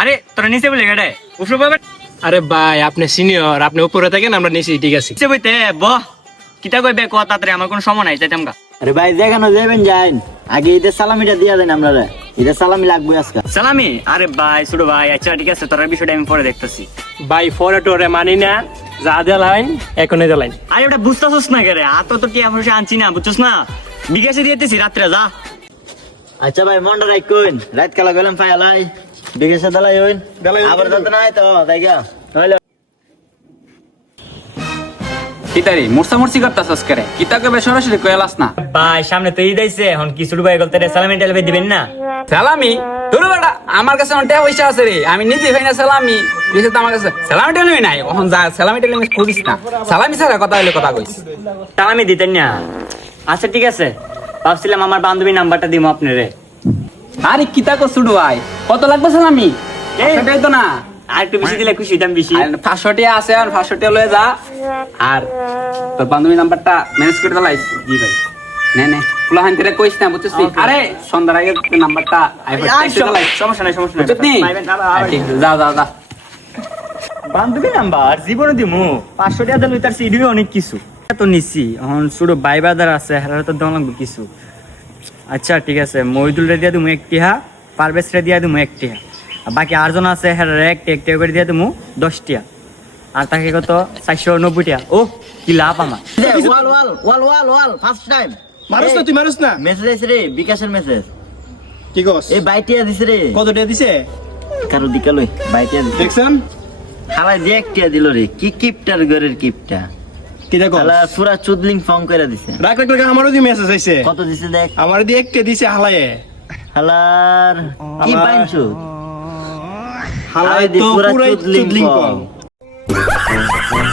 আরে তোরা নিচে বলে গেটে উপরে বইবে। আরে ভাই আপনি সিনিয়র, আপনি উপরে থাকেন, আমরা নিচে, ঠিক আছে। নিচে বইতে বহ কিতা কইবে ক তাড়াতাড়ি, আমার কোনো সময় নাই, যাইতাম গা। আরে ভাই যেখানে যাবেন যাইন, আগে ঈদের সালামিটা দিয়া দেন আমরা। ঈদের সালামি লাগবে আজকে। সালামি? আরে ভাই ছোট ভাই, আচ্ছা ঠিক আছে, তোর বিষয়টা আমি পরে দেখতেছি। ভাই ফরে টোরে মানি না, যা দেলাইন এখনই দেলাইন। আরে ওটা বুঝতেছস না কে রে? আত তো টিয়া পয়সা আনছি না, বুঝছস না? বিকাশে দিয়েতেছি রাত্রে, যা। আচ্ছা ভাই মনটা রাখুন, রাত কালা গেলাম ফাইলাই বিকেশে দালাই হইন, আবার যাতে না হয় তো তাই গা। কিতারি মুরসি করতাছস করে? কিতা কবে সরাসরি কইলাস না? ভাই সামনে তো ঈদ আইছে, এখন কি ছোট ভাই গলতে সালামি টেলামি দিবেন না? সালামি তোর বেটা, আমার কাছে অনেক পয়সা আছে রে, আমি নিজে খাই না সালামি, দিছে তো আমার কাছে সালামি টেলামি নাই। এখন যা সালামি টেলামি খুঁজিস না, সালামি ছাড়া কথা হইলে কথা কইস। সালামি দিতেন না? আচ্ছা ঠিক আছে, ভাবছিলাম আমার বান্ধবী নাম্বারটা দিব আপনারে। আরে কিতা কর ছোট ভাই, কত লাগবে সালামি? সেটাই তো না, আর একটু বেশি দিলে খুশি হইতাম, বেশি। 500 টাকা আছে, আর 500 টাকা লয়ে যা। আর তোর বান্ধবী নাম্বারটা ম্যানেজ করে দিলাইস। জি ভাই, নে নে ফুলা হান থেকে কইস না, বুঝছিস? আরে সন্ধ্যার আগে নাম্বারটা সমস্যা নাই, সমস্যা নাই। ঠিক যা যা যা। বান্ধবী নাম্বার জীবনে দিমু, 500 টাকা দিলে তার সিডিও অনেক কিছু তো নিছি। এখন ছোট ভাই বাদার আছে, হেরার তো দেওয়া লাগবে কিছু। আচ্ছা ঠিক আছে, মহিদুল রে দিয়া দিমু 1 টিহা, পারভেজ রে দিয়া দিমু 1 টিহা, আর বাকি আরজন আছে হেরার এক করে দিয়া দিমু 10 টিহা, আর তাকে কত 490 টাকা। ও কি লাভ আমার। ওয়াল ওয়াল ওয়াল ওয়াল ওয়াল ফার্স্ট টাইম মারুস না, তুই মারুস না। মেসেজ আইছে রে, বিকাশের মেসেজ। কি কস? এই বাইটিয়া দিছে রে। কত টাকা দিছে কারো দিকে লই বাইটিয়া দিছে। দেখছেন? হালাই দিয়ে একটিয়া দিল রে, কি কিপটার ঘরের কিপটা। কি দেখো? হালা পুরা চুদলিং ফং করে দিছে। রাখ রাখ রাখ, আমারও দি মেসেজ আইছে। কত দিছে দেখ। আমার দি একটা দিছে হালায়ে। হালার কি হালার। পাইছো? হালায়ে দি তো পুরা পুরাই চুদলিং চুদলিং ফং। ফং।